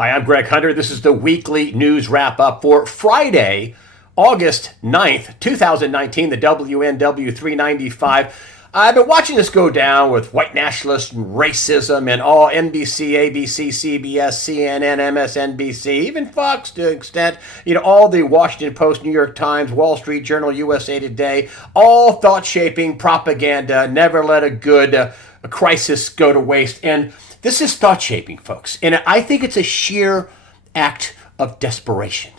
Hi, I'm Greg Hunter. This is the weekly news wrap up for Friday, August 9th, 2019, the WNW 395. I've been watching this go down with white nationalists and racism and all NBC, ABC, CBS, CNN, MSNBC, even Fox to an extent, all the Washington Post, New York Times, Wall Street Journal, USA Today, all thought-shaping propaganda, never let a good crisis go to waste. And this is thought-shaping, folks, and I think it's a sheer act of desperation.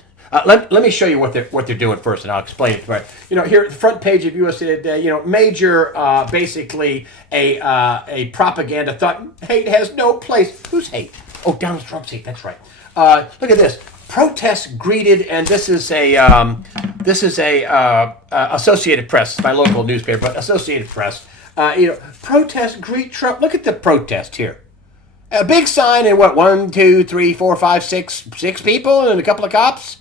Let me show you what they're doing first, and I'll explain it. Right, here at the front page of USA Today, major, basically a propaganda thought. Hate has no place. Who's hate? Oh, Donald Trump's hate. That's right. Look at this. Protests greeted, and this is a Associated Press, my local newspaper, but Associated Press. Protests greet Trump. Look at the protest here. A big sign and what, 1, 2, 3, 4, 5, 6 people and a couple of cops.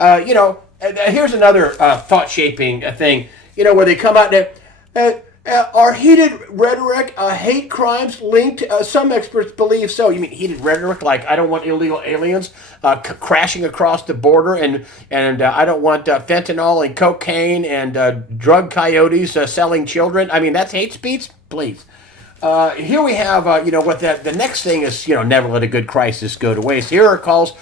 Here's another thought-shaping thing, where they come out and are heated rhetoric, hate crimes linked? Some experts believe so. You mean heated rhetoric like I don't want illegal aliens crashing across the border and I don't want fentanyl and cocaine and drug coyotes selling children? I mean, that's hate speech? Please. Here we have, what the next thing is, never let a good crisis go to waste. Here are calls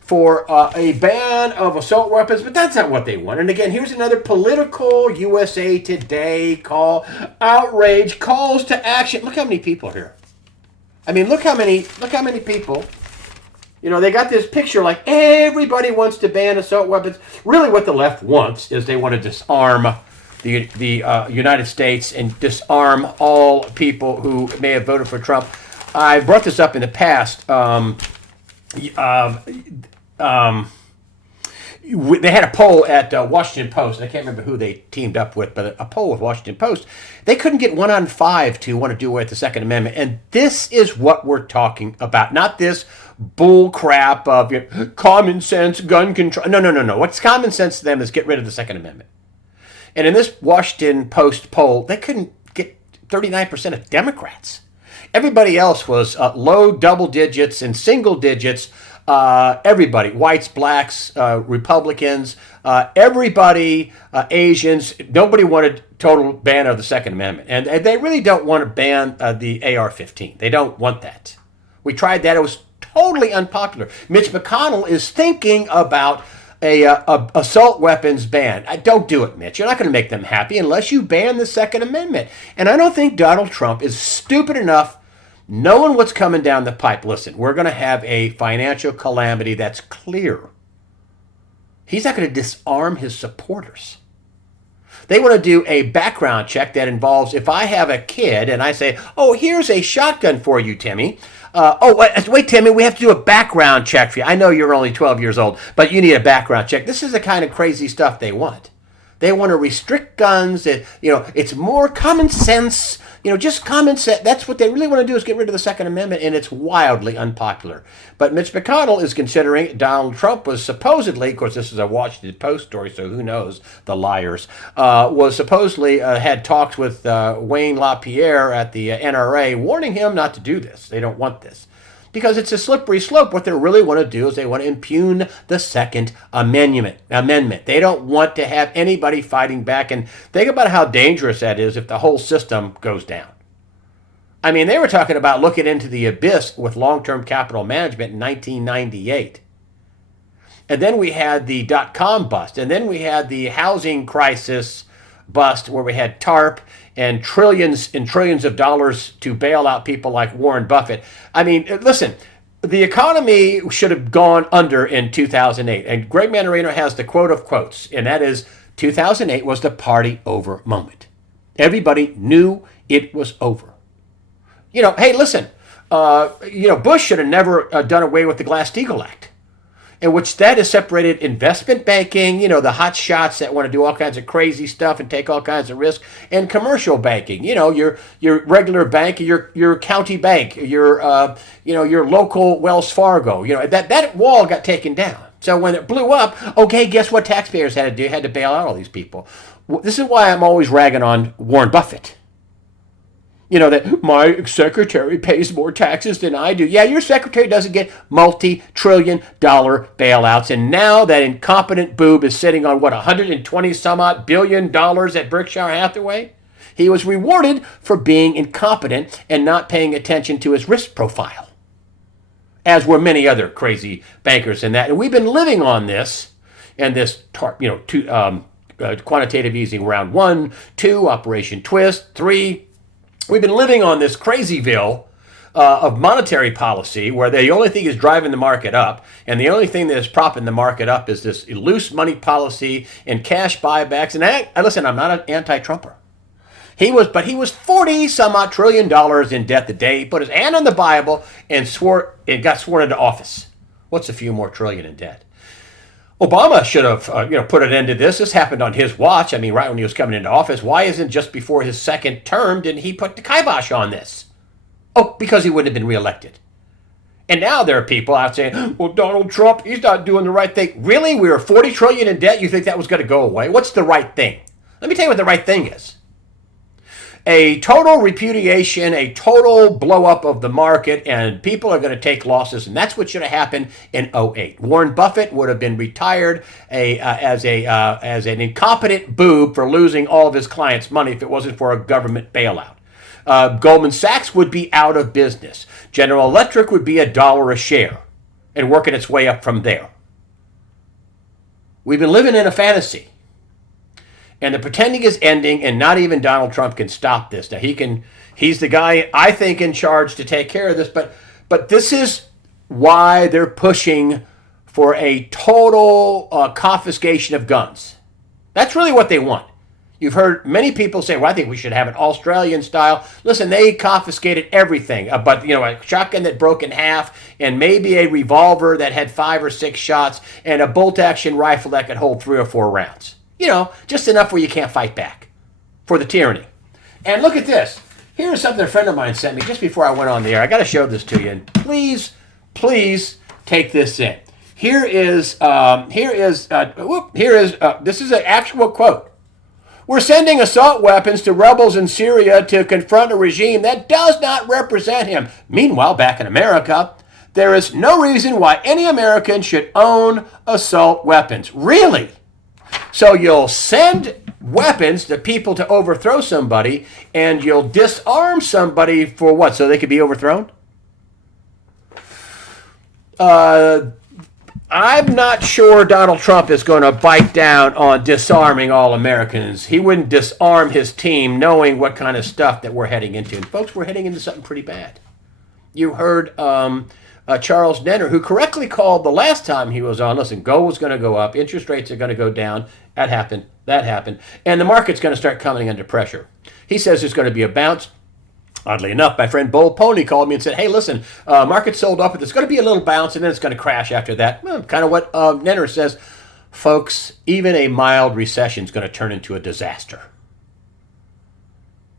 for a ban of assault weapons, but that's not what they want. And again, here's another political USA Today call, outrage, calls to action. Look how many people here. I mean, look how many people. They got this picture like everybody wants to ban assault weapons. Really what the left wants is they want to disarm the United States and disarm all people who may have voted for Trump. I brought this up in the past. They had a poll at Washington Post. I can't remember who they teamed up with, but a poll with Washington Post. They couldn't get 1 on 5 to want to do away with the Second Amendment. And this is what we're talking about. Not this bull crap of common sense, gun control. No. What's common sense to them is get rid of the Second Amendment. And in this Washington Post poll, they couldn't get 39% of Democrats. Everybody else was low double digits and single digits. Everybody, whites, blacks, Republicans, everybody, Asians, nobody wanted total ban of the Second Amendment. And they really don't want to ban the AR-15. They don't want that. We tried that. It was totally unpopular. Mitch McConnell is thinking about a assault weapons ban. Don't do it, Mitch. You're not going to make them happy unless you ban the Second Amendment. And I don't think Donald Trump is stupid enough, knowing what's coming down the pipe. Listen, we're going to have a financial calamity that's clear. He's not going to disarm his supporters. They want to do a background check that involves, if I have a kid and I say, oh, here's a shotgun for you, Timmy. Wait, Timmy, we have to do a background check for you. I know you're only 12 years old, but you need a background check. This is the kind of crazy stuff they want. They want to restrict guns. It's more common sense. Just common sense. That's what they really want to do is get rid of the Second Amendment, and it's wildly unpopular. But Mitch McConnell is considering Donald Trump was supposedly, of course, this is a Washington Post story, so who knows, the liars, was supposedly had talks with Wayne LaPierre at the NRA, warning him not to do this. They don't want this. Because it's a slippery slope. What they really want to do is they want to impugn the Second Amendment. They don't want to have anybody fighting back. And think about how dangerous that is if the whole system goes down. I mean, they were talking about looking into the abyss with long-term capital management in 1998. And then we had the dot-com bust. And then we had the housing crisis bust where we had TARP and trillions of dollars to bail out people like Warren Buffett. I mean, listen, the economy should have gone under in 2008. And Greg Manarino has the quote of quotes, and that is 2008 was the party over moment. Everybody knew it was over. Hey, listen, Bush should have never done away with the Glass-Steagall Act, in which that has separated investment banking, the hot shots that want to do all kinds of crazy stuff and take all kinds of risks, and commercial banking, your regular bank, your county bank, your local Wells Fargo, that wall got taken down. So when it blew up, okay, guess what taxpayers had to do? Had to bail out all these people. This is why I'm always ragging on Warren Buffett. That my secretary pays more taxes than I do. Yeah, your secretary doesn't get multi-trillion-dollar bailouts. And now that incompetent boob is sitting on, 120 some odd billion dollars at Berkshire Hathaway? He was rewarded for being incompetent and not paying attention to his risk profile, as were many other crazy bankers in that. And we've been living on this, and this, quantitative easing round 1, 2, Operation Twist, 3. We've been living on this crazyville of monetary policy where the only thing is driving the market up, and the only thing that is propping the market up is this loose money policy and cash buybacks. And listen, I'm not an anti-Trumper. He was 40 some odd trillion dollars in debt the day he put his hand on the Bible and got sworn into office. What's a few more trillion in debt? Obama should have put an end to this. This happened on his watch. I mean, right when he was coming into office. Why isn't just before his second term did he put the kibosh on this? Oh, because he wouldn't have been reelected. And now there are people out saying, well, Donald Trump, he's not doing the right thing. Really? We were 40 trillion in debt? You think that was going to go away? What's the right thing? Let me tell you what the right thing is. A total repudiation, a total blow up of the market, and people are going to take losses, and that's what should have happened in '08. Warren Buffett would have been retired as an incompetent boob for losing all of his clients' money if it wasn't for a government bailout. Goldman Sachs would be out of business. General Electric would be $1 a share and working its way up from there. We've been living in a fantasy. And the pretending is ending, and not even Donald Trump can stop this. Now, he's the guy, I think, in charge to take care of this, but this is why they're pushing for a total confiscation of guns. That's really what they want. You've heard many people say, well, I think we should have an Australian style. Listen, they confiscated everything, but a shotgun that broke in half, and maybe a revolver that had 5 or 6 shots, and a bolt-action rifle that could hold 3 or 4 rounds. Just enough where you can't fight back for the tyranny. And look at this. Here's something a friend of mine sent me just before I went on the air. I got to show this to you, and please take this in. This is an actual quote. We're sending assault weapons to rebels in Syria to confront a regime that does not represent him. Meanwhile, back in America, there is no reason why any American should own assault weapons. Really? So you'll send weapons to people to overthrow somebody, and you'll disarm somebody for what? So they could be overthrown? I'm not sure Donald Trump is going to bite down on disarming all Americans. He wouldn't disarm his team knowing what kind of stuff that we're heading into. And folks, we're heading into something pretty bad. You heard Charles Nenner, who correctly called the last time he was on, listen, gold was going to go up, interest rates are going to go down. That happened. And the market's going to start coming under pressure. He says there's going to be a bounce. Oddly enough, my friend Bull Pony called me and said, hey, listen, market's sold off, but there's going to be a little bounce, and then it's going to crash after that. Well, kind of what Nenner says. Folks, even a mild recession is going to turn into a disaster.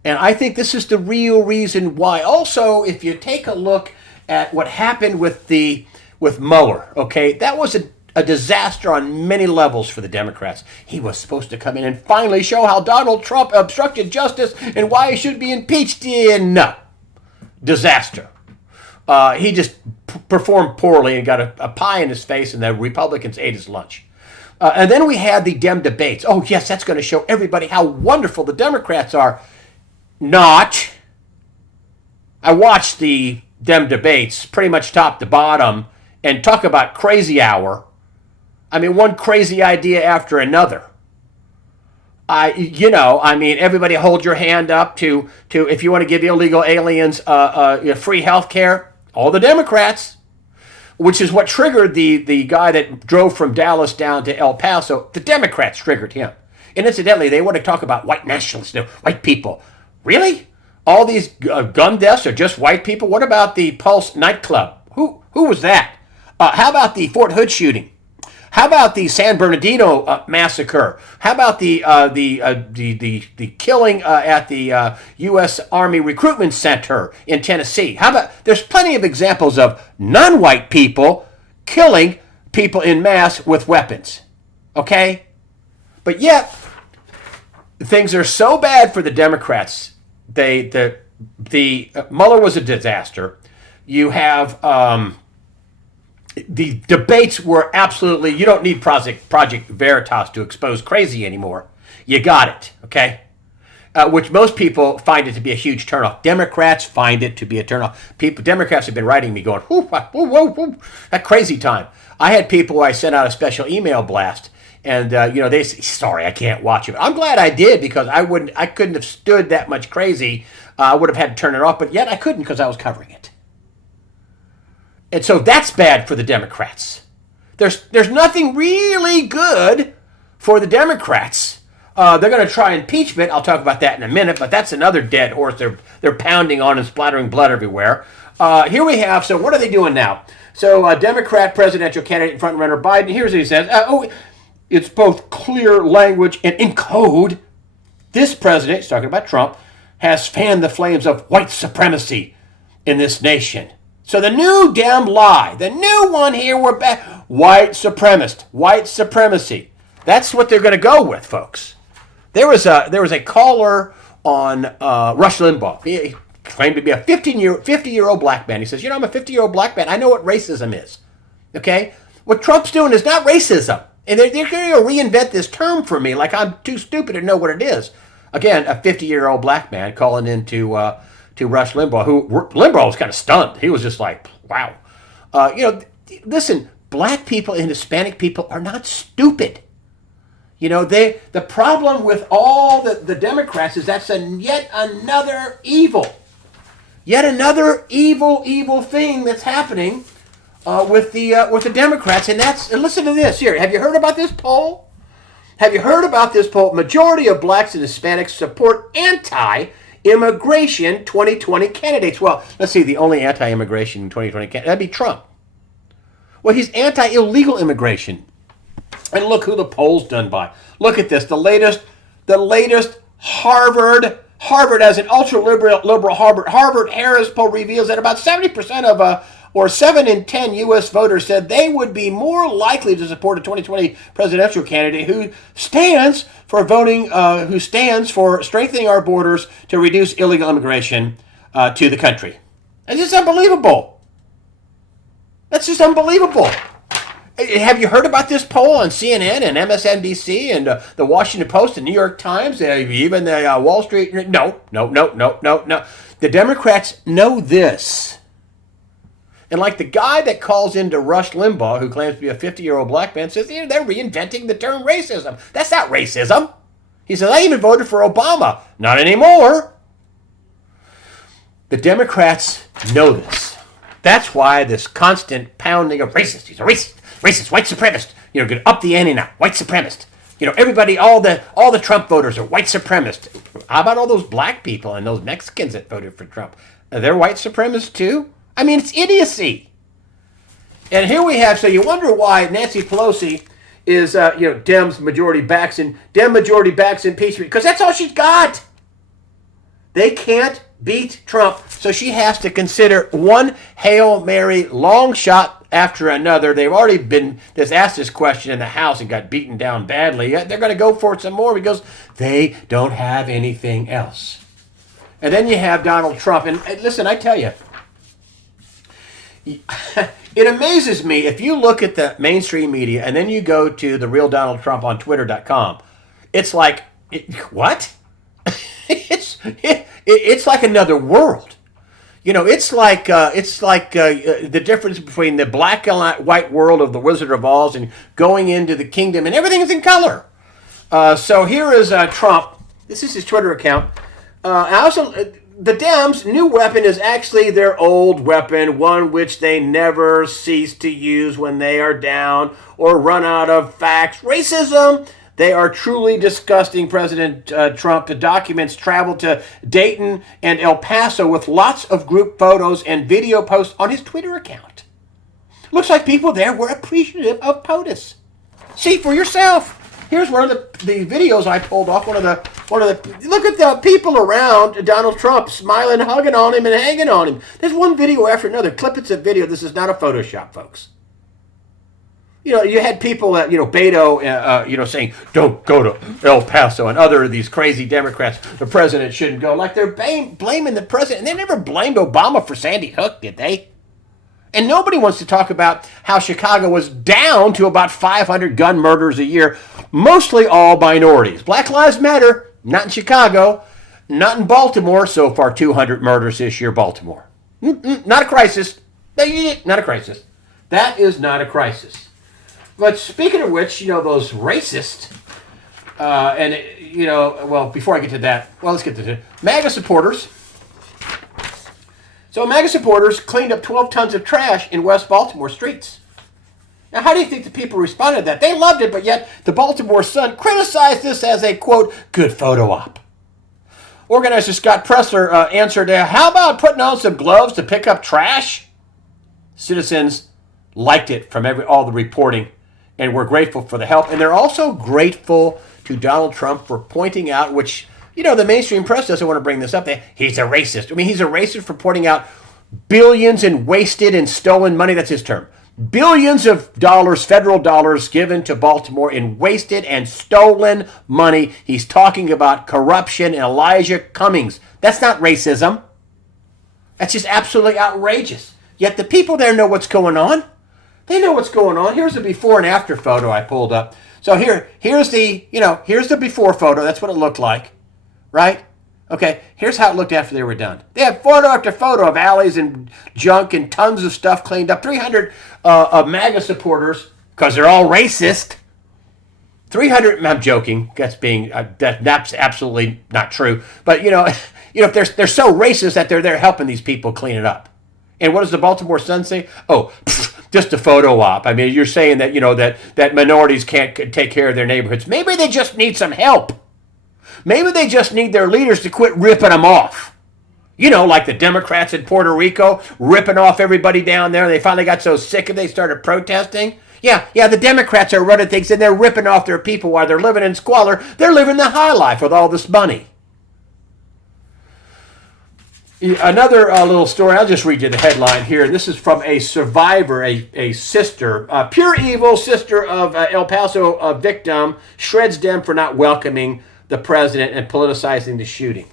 And I think this is the real reason why. Also, if you take a look at what happened with Mueller, okay, that was a disaster on many levels for the Democrats. He was supposed to come in and finally show how Donald Trump obstructed justice and why he should be impeached. No. Disaster. He just performed poorly and got a pie in his face, and the Republicans ate his lunch. And then we had the Dem Debates. Oh, yes, that's going to show everybody how wonderful the Democrats are. Not. I watched the Dem Debates pretty much top to bottom, and talk about crazy hour. I mean, one crazy idea after another. Everybody hold your hand up to if you want to give illegal aliens free health care. All the Democrats, which is what triggered the guy that drove from Dallas down to El Paso. The Democrats triggered him. And incidentally, they want to talk about white nationalists, white people. Really? All these gun deaths are just white people? What about the Pulse nightclub? Who was that? How about the Fort Hood shooting? How about the San Bernardino massacre? How about the killing at the U.S. Army Recruitment Center in Tennessee? How about, there's plenty of examples of non-white people killing people in mass with weapons. Okay? But yet, things are so bad for the Democrats. The the Mueller was a disaster. You have the debates were absolutely. You don't need Project Veritas to expose crazy anymore. You got it, okay? Which most people find it to be a huge turnoff. Democrats find it to be a turnoff. Democrats have been writing me going, whoo, whoo, whoo, whoo, that crazy time. I had people who I sent out a special email blast, and they say, sorry, I can't watch it. I'm glad I did, because I couldn't have stood that much crazy. I would have had to turn it off, but yet I couldn't because I was covering it. And so that's bad for the Democrats. There's nothing really good for the Democrats. They're going to try impeachment. I'll talk about that in a minute, but that's another dead horse they're pounding on and splattering blood everywhere. Here we have, so what are they doing now? So Democrat presidential candidate and frontrunner Biden, here's what he says. It's both clear language and in code. This president, he's talking about Trump, has fanned the flames of white supremacy in this nation. So the new damn lie, the new one here, we're back. White supremacy. That's what they're going to go with, folks. There was a caller on Rush Limbaugh. He claimed to be a 50-year-old black man. He says, I'm a 50-year-old black man. I know what racism is. Okay? What Trump's doing is not racism. And they're going to reinvent this term for me like I'm too stupid to know what it is. Again, a 50-year-old black man calling into to Rush Limbaugh, who Limbaugh was kind of stunned. He was just like, wow. Listen, black people and Hispanic people are not stupid. The problem with all the Democrats is that's yet another evil thing that's happening with the Democrats, and listen to this here. Have you heard about this poll? Majority of blacks and Hispanics support anti-immigration 2020 candidates. Well, let's see. The only anti-immigration 2020 candidate that'd be Trump. Well, he's anti-illegal immigration. And look who the poll's done by. Look at this. The latest Harvard as an ultra-liberal Harvard Harris poll reveals that about 70% or 7 in 10 U.S. voters said they would be more likely to support a 2020 presidential candidate who stands for strengthening our borders to reduce illegal immigration to the country. That's just unbelievable. Have you heard about this poll on CNN and MSNBC and the Washington Post and New York Times, even the Wall Street? No. The Democrats know this. And like the guy that calls into Rush Limbaugh, who claims to be a 50-year-old black man, says they're reinventing the term racism. That's not racism. He says, I even voted for Obama. Not anymore. The Democrats know this. That's why this constant pounding of racist. He's a racist, white supremacist. Going up the ante now, white supremacist. Everybody, all the Trump voters are white supremacists. How about all those black people and those Mexicans that voted for Trump? They're white supremacists too? I mean, it's idiocy. And here we have, so you wonder why Nancy Pelosi is, Dem majority backs impeachment, because that's all she's got. They can't beat Trump, so she has to consider one Hail Mary long shot after another. They've already been asked this question in the House and got beaten down badly. They're going to go for it some more because they don't have anything else. And then you have Donald Trump. And listen, I tell you, it amazes me if you look at the mainstream media and then you go to the real Donald Trump on Twitter.com. It's like, what? It's like another world. It's like the difference between the black and white world of the Wizard of Oz and going into the kingdom, and everything is in color. So here is Trump. This is his Twitter account. The Dems' new weapon is actually their old weapon, one which they never cease to use when they are down or run out of facts. Racism. They are truly disgusting, President Trump. The documents traveled to Dayton and El Paso with lots of group photos and video posts on his Twitter account. Looks like people there were appreciative of POTUS. See for yourself. Here's one of the videos I pulled off. One of the look at the people around Donald Trump smiling, hugging on him, and hanging on him. There's one video after another. Clip it's a video. This is not a Photoshop, folks. you had people at, Beto, saying, don't go to El Paso, and other of these crazy Democrats, the president shouldn't go. Like, they're blaming the president. And they never blamed Obama for Sandy Hook, did they? And nobody wants to talk about how Chicago was down to about 500 gun murders a year, mostly all minorities. Black Lives Matter, not in Chicago, not in Baltimore. So far, 200 murders this year, Baltimore. Not a crisis. Not a crisis. That is not a crisis. But speaking of which, those racists, before I get to that, let's get to that. MAGA supporters. So MAGA supporters cleaned up 12 tons of trash in West Baltimore streets. Now, how do you think the people responded to that? They loved it, but yet the Baltimore Sun criticized this as a, quote, good photo op. Organizer Scott Presser answered, how about putting on some gloves to pick up trash? Citizens liked it from all the reporting, and we're grateful for the help. And they're also grateful to Donald Trump for pointing out, which, the mainstream press doesn't want to bring this up. He's a racist. I mean, he's a racist for pointing out billions in wasted and stolen money. That's his term. Billions of dollars, federal dollars, given to Baltimore in wasted and stolen money. He's talking about corruption and Elijah Cummings. That's not racism. That's just absolutely outrageous. Yet the people there know what's going on. They know what's going on. Here's a before and after photo I pulled up. So here's the before photo. That's what it looked like, right? Okay, here's how it looked after they were done. They have photo after photo of alleys and junk and tons of stuff cleaned up. 300 of MAGA supporters, because they're all racist. 300. I'm joking. That's absolutely not true. But if they're so racist that they're there helping these people clean it up. And what does the Baltimore Sun say? Oh, just a photo op. I mean, you're saying that that minorities can't take care of their neighborhoods. Maybe they just need some help. Maybe they just need their leaders to quit ripping them off. Like the Democrats in Puerto Rico, ripping off everybody down there. They finally got so sick of it, they started protesting. Yeah, the Democrats are running things and they're ripping off their people while they're living in squalor. They're living the high life with all this money. Another little story, I'll just read you the headline here. This is from a survivor, a sister, pure evil sister of El Paso victim, shreds Dem for not welcoming the president and politicizing the shooting.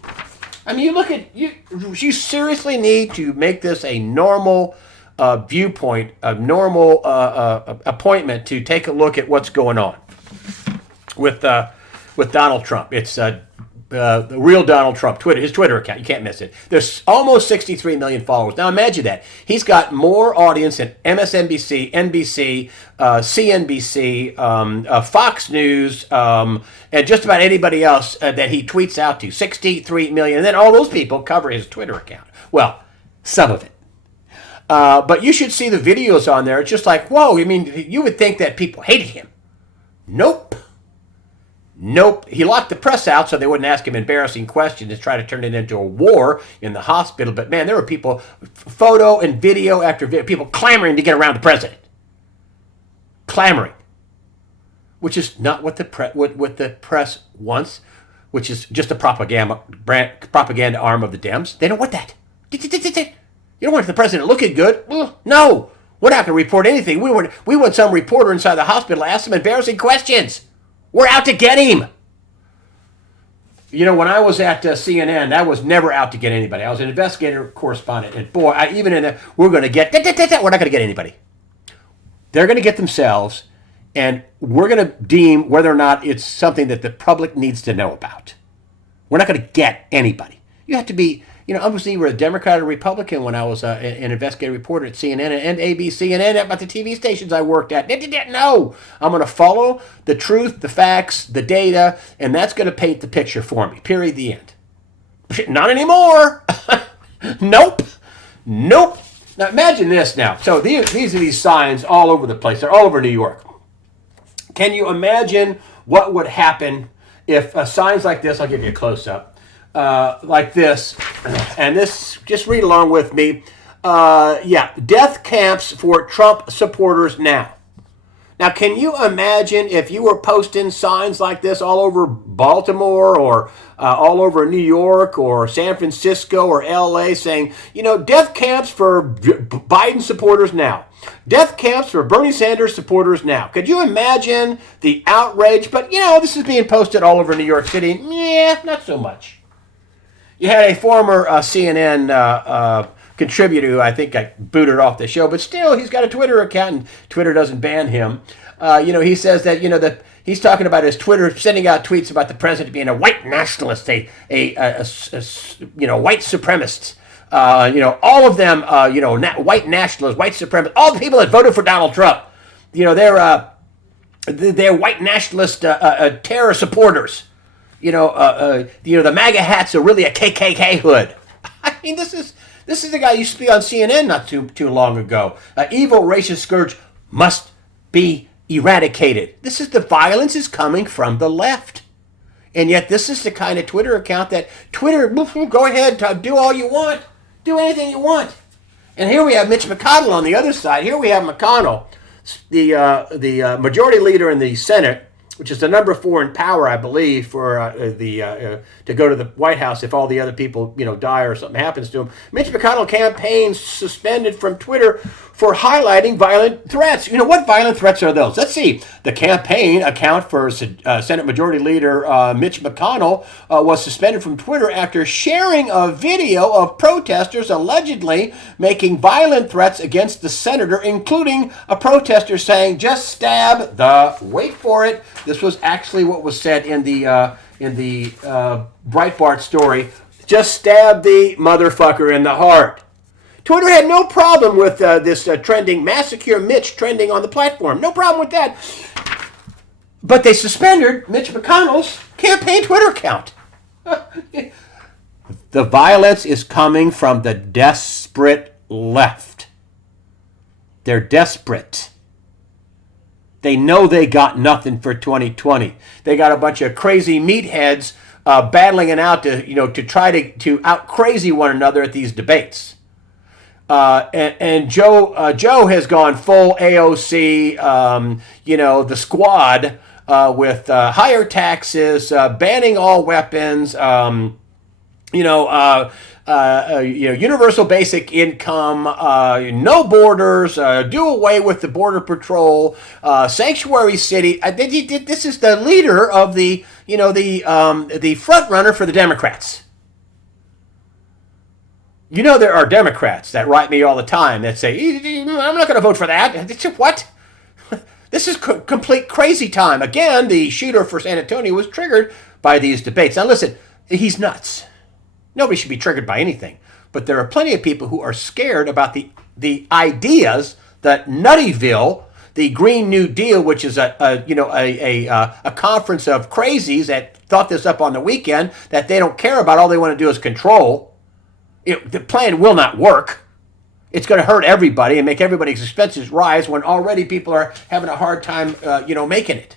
I mean, you seriously need to make this a normal viewpoint, a normal appointment to take a look at what's going on with Donald Trump. It's the real Donald Trump, his Twitter account. You can't miss it. There's almost 63 million followers. Now imagine that. He's got more audience than MSNBC, NBC, CNBC, Fox News, and just about anybody else that he tweets out to. 63 million. And then all those people cover his Twitter account. Well, some of it. But you should see the videos on there. It's just like, whoa, I mean, you would think that people hated him. Nope. He locked the press out so they wouldn't ask him embarrassing questions to try to turn it into a war in the hospital. But man, there were people, photo and video after video, people clamoring to get around the president. Clamoring. Which is not what the press wants, which is just a propaganda arm of the Dems. They don't want that. You don't want the president looking good. No, we're not going to report anything. We want some reporter inside the hospital to ask some embarrassing questions. We're out to get him. When I was at CNN, I was never out to get anybody. I was an investigator correspondent. And boy, we're not going to get anybody. They're going to get themselves, and we're going to deem whether or not it's something that the public needs to know about. We're not going to get anybody. You have to be, I was either a Democrat or Republican when I was an investigative reporter at CNN and ABC and about the TV stations I worked at. No, I'm going to follow the truth, the facts, the data, and that's going to paint the picture for me. Period. The end. Not anymore. Nope. Now imagine this now. So these are these signs all over the place. They're all over New York. Can you imagine what would happen if signs like this, I'll give you a close-up, like this, and this, just read along with me. Death camps for Trump supporters now. Now, can you imagine if you were posting signs like this all over Baltimore or all over New York or San Francisco or LA saying, death camps for Biden supporters now. Death camps for Bernie Sanders supporters now. Could you imagine the outrage? But, this is being posted all over New York City. Yeah, not so much. You had a former CNN contributor who I think got booted off the show, but still he's got a Twitter account and Twitter doesn't ban him. He says that that he's talking about his Twitter sending out tweets about the president being a white nationalist, a white supremacist. All of them, white nationalists, white supremacists, all the people that voted for Donald Trump, they're white nationalist terror supporters. The MAGA hats are really a KKK hood. I mean, this is the guy who used to be on CNN not too long ago. Evil racist scourge must be eradicated. This is the violence is coming from the left. And yet this is the kind of Twitter account that Twitter, go ahead, do all you want. Do anything you want. And here we have Mitch McConnell on the other side. Here we have McConnell, the majority leader in the Senate, which is the number 4 in power, I believe, for to go to the White House if all the other people, die or something happens to him. Mitch McConnell campaign suspended from Twitter for highlighting violent threats. What violent threats are those? Let's see. The campaign account for Senate Majority Leader Mitch McConnell was suspended from Twitter after sharing a video of protesters allegedly making violent threats against the senator, including a protester saying, "Just stab the," wait for it. This was actually what was said in the Breitbart story. "Just stab the motherfucker in the heart." Twitter had no problem with this trending Massacre Mitch trending on the platform. No problem with that. But they suspended Mitch McConnell's campaign Twitter account. The violence is coming from the desperate left. They're desperate. They know they got nothing for 2020. They got a bunch of crazy meatheads battling it out to try to out crazy one another at these debates. And Joe has gone full AOC, the squad with higher taxes, banning all weapons, universal basic income, no borders, do away with the border patrol, sanctuary city. This is the leader of the front runner for the Democrats. There are Democrats that write me all the time that say, "I'm not going to vote for that." What? This is complete crazy time. Again, the shooter for San Antonio was triggered by these debates. Now listen, he's nuts. Nobody should be triggered by anything. But there are plenty of people who are scared about the ideas that Nuttyville, the Green New Deal, which is a conference of crazies that thought this up on the weekend, that they don't care about. All they want to do is control. The plan will not work. It's going to hurt everybody and make everybody's expenses rise when already people are having a hard time, making it.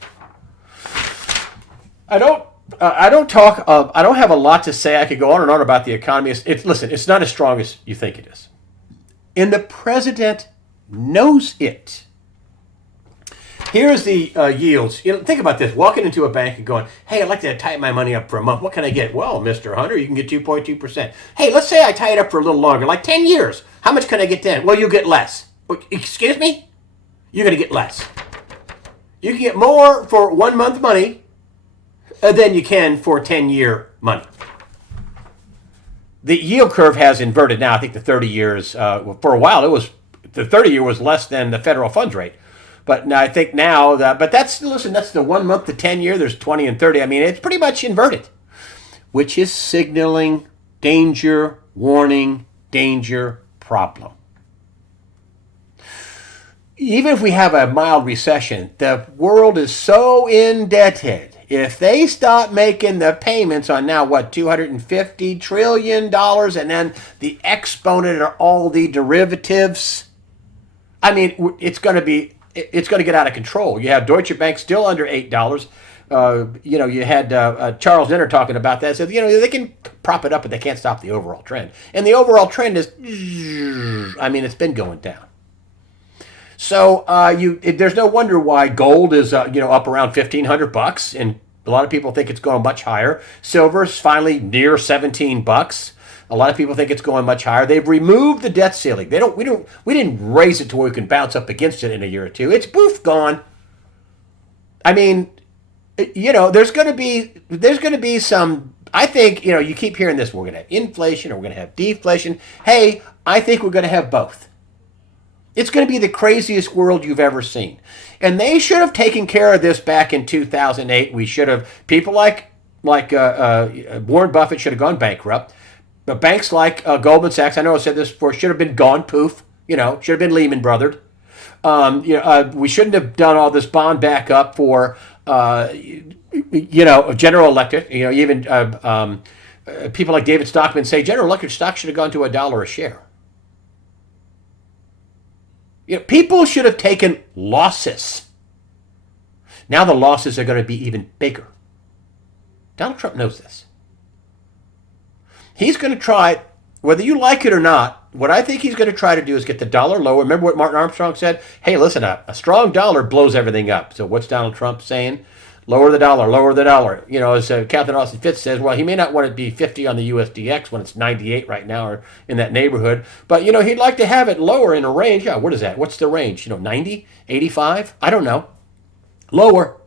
I don't have a lot to say. I could go on and on about the economy. Listen, it's not as strong as you think it is. And the president knows it. Here's the yields. Think about this. Walking into a bank and going, "Hey, I'd like to tie my money up for a month. What can I get?" "Well, Mr. Hunter, you can get 2.2%. "Hey, let's say I tie it up for a little longer, like 10 years. How much can I get then?" "Well, you get less." "Excuse me?" "You're going to get less. You can get more for 1 month money than you can for 10-year money." The yield curve has inverted now. I think the 30 years, for a while, the 30-year was less than the federal funds rate. But I think now that's the 1 month to 10-year. There's 20 and 30. I mean, it's pretty much inverted, which is signaling danger, warning, danger, problem. Even if we have a mild recession, the world is so indebted. If they stop making the payments on now, $250 trillion, and then the exponent are all the derivatives, I mean, it's going to get out of control. You have Deutsche Bank still under $8. You had Charles Denner talking about that. Said, they can prop it up, but they can't stop the overall trend. And the overall trend is, it's been going down. So there's no wonder why gold is up around $1,500, and a lot of people think it's going much higher. Silver's finally near $17. A lot of people think it's going much higher. They've removed the debt ceiling. We didn't raise it to where we can bounce up against it in a year or two. It's poof gone. I mean, there's going to be some. I think you keep hearing this. We're going to have inflation or we're going to have deflation. Hey, I think we're going to have both. It's going to be the craziest world you've ever seen. And they should have taken care of this back in 2008. We should have, people like Warren Buffett should have gone bankrupt. But banks like Goldman Sachs, I know I said this before, should have been gone poof. Should have been Lehman Brothers. We shouldn't have done all this bond backup for, General Electric. Even people like David Stockman say General Electric stock should have gone to $1 a share. People should have taken losses. Now the losses are going to be even bigger. Donald Trump knows this. He's going to try, whether you like it or not, what I think he's going to try to do is get the dollar lower. Remember what Martin Armstrong said? Hey, listen, a strong dollar blows everything up. So what's Donald Trump saying? Lower the dollar, lower the dollar. As Captain Austin Fitz says, well, he may not want it to be 50 on the USDX when it's 98 right now or in that neighborhood. But, he'd like to have it lower in a range. Yeah, what is that? What's the range? 90, 85? I don't know. Lower.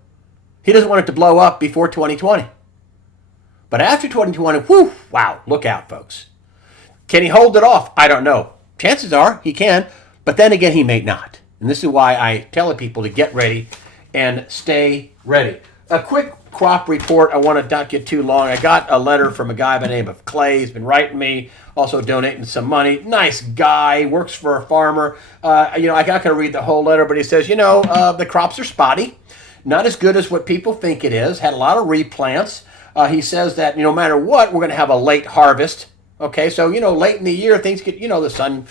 He doesn't want it to blow up before 2020. But after 2020, whew, wow, look out, folks. Can he hold it off? I don't know. Chances are he can, but then again, he may not. And this is why I tell people to get ready and stay ready. A quick crop report. I want to not get too long. I got a letter from a guy by the name of Clay. He's been writing me, also donating some money. Nice guy, works for a farmer. I'm not going to read the whole letter, but he says, the crops are spotty. Not as good as what people think it is. Had a lot of replants. He says that no matter what, we're going to have a late harvest. Okay, so, late in the year, things get, the sun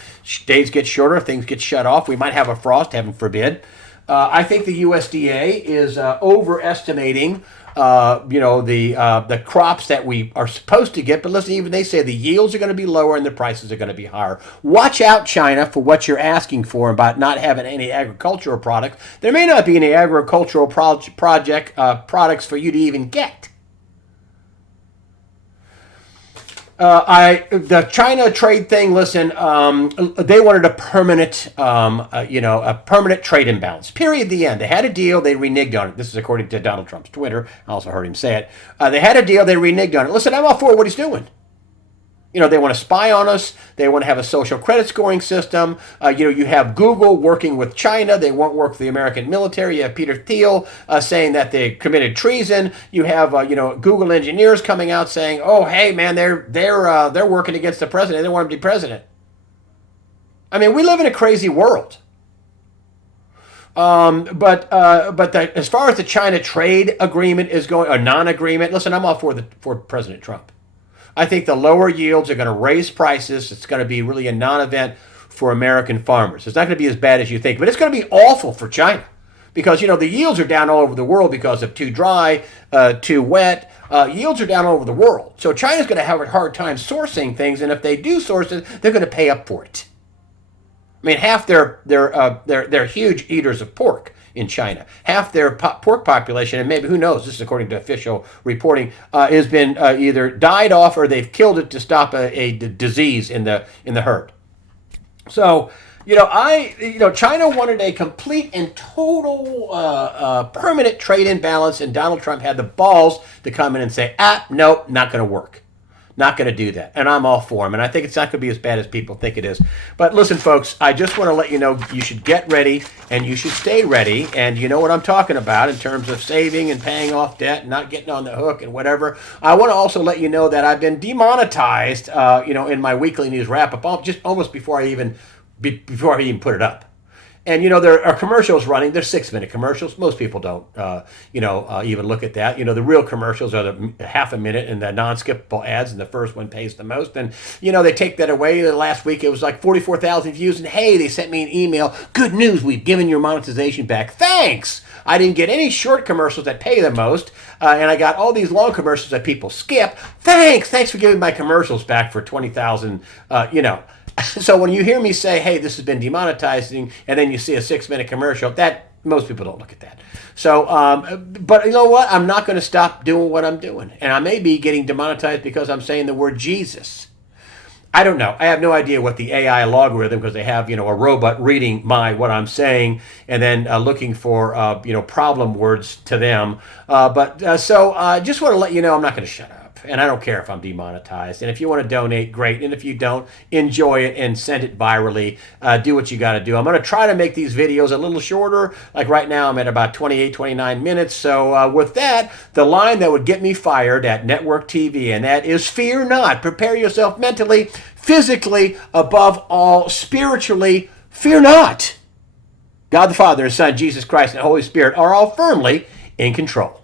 days get shorter, things get shut off. We might have a frost, heaven forbid. I think the USDA is overestimating, the crops that we are supposed to get. But listen, even they say the yields are going to be lower and the prices are going to be higher. Watch out, China, for what you're asking for about not having any agricultural products. There may not be any agricultural products for you to even get. The China trade thing. Listen, they wanted a permanent, a permanent trade imbalance. Period. The end. They had a deal. They reneged on it. This is according to Donald Trump's Twitter. I also heard him say it. They had a deal. They reneged on it. Listen, I'm all for what he's doing. They want to spy on us. They want to have a social credit scoring system. You have Google working with China. They won't work for the American military. You have Peter Thiel saying that they committed treason. You have Google engineers coming out saying, "Oh, hey, man, they're working against the president. They want him to be president." I mean, we live in a crazy world. But as far as the China trade agreement is going, a non-agreement, listen, I'm all for President Trump. I think the lower yields are going to raise prices. It's going to be really a non-event for American farmers. It's not going to be as bad as you think, but it's going to be awful for China because, the yields are down all over the world because of too dry, too wet. Yields are down all over the world. So China's going to have a hard time sourcing things, and if they do source it, they're going to pay up for it. I mean, half they're huge eaters of pork in China. Half their pork population, and maybe, who knows, this is according to official reporting, has been either died off or they've killed it to stop a disease in the herd. So, China wanted a complete and total permanent trade imbalance, and Donald Trump had the balls to come in and say, nope, not going to work. Not going to do that. And I'm all for him. And I think it's not going to be as bad as people think it is. But listen, folks, I just want to let you know you should get ready and you should stay ready. And you know what I'm talking about in terms of saving and paying off debt and not getting on the hook and whatever. I want to also let you know that I've been demonetized, in my weekly news wrap-up just almost before I even put it up. And, there are commercials running. They're 6-minute commercials. Most people don't, even look at that. The real commercials are the half a minute and the non-skippable ads, and the first one pays the most. And, they take that away. Last week, it was like 44,000 views. And, hey, they sent me an email. Good news, we've given your monetization back. Thanks. I didn't get any short commercials that pay the most. And I got all these long commercials that people skip. Thanks for giving my commercials back for 20,000, So when you hear me say, hey, this has been demonetizing, and then you see a 6-minute commercial, that most people don't look at that. So, but you know what? I'm not going to stop doing what I'm doing. And I may be getting demonetized because I'm saying the word Jesus. I don't know. I have no idea what the AI logarithm, because they have, a robot reading what I'm saying and then looking for, problem words to them. So just want to let you know I'm not going to shut up. And I don't care if I'm demonetized. And if you want to donate, great. And if you don't, enjoy it and send it virally. Do what you got to do. I'm going to try to make these videos a little shorter. Like right now, I'm at about 28, 29 minutes. So with that, the line that would get me fired at network TV, and that is fear not. Prepare yourself mentally, physically, above all, spiritually, fear not. God the Father, His Son, Jesus Christ, and the Holy Spirit are all firmly in control.